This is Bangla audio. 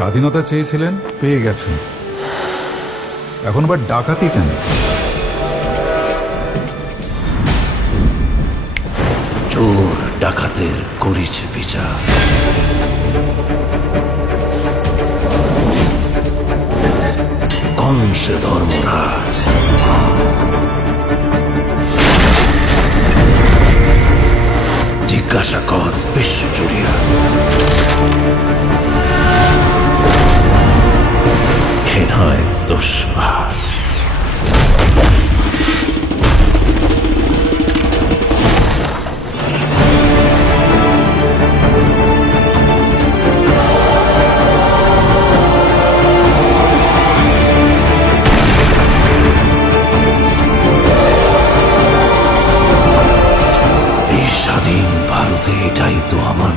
স্বাধীনতা চেয়েছিলেন, পেয়ে গেছেন। এখন আবার ডাকাতি কেন? চোর ডাকাতের করিছে বিচার। কংস ধর্মরাজ জিজ্ঞাসা কর বিশ্বজুড়িয়া, খেদায় দোষবাজ। এই স্বাধীন ভারতে এটাই তো আমার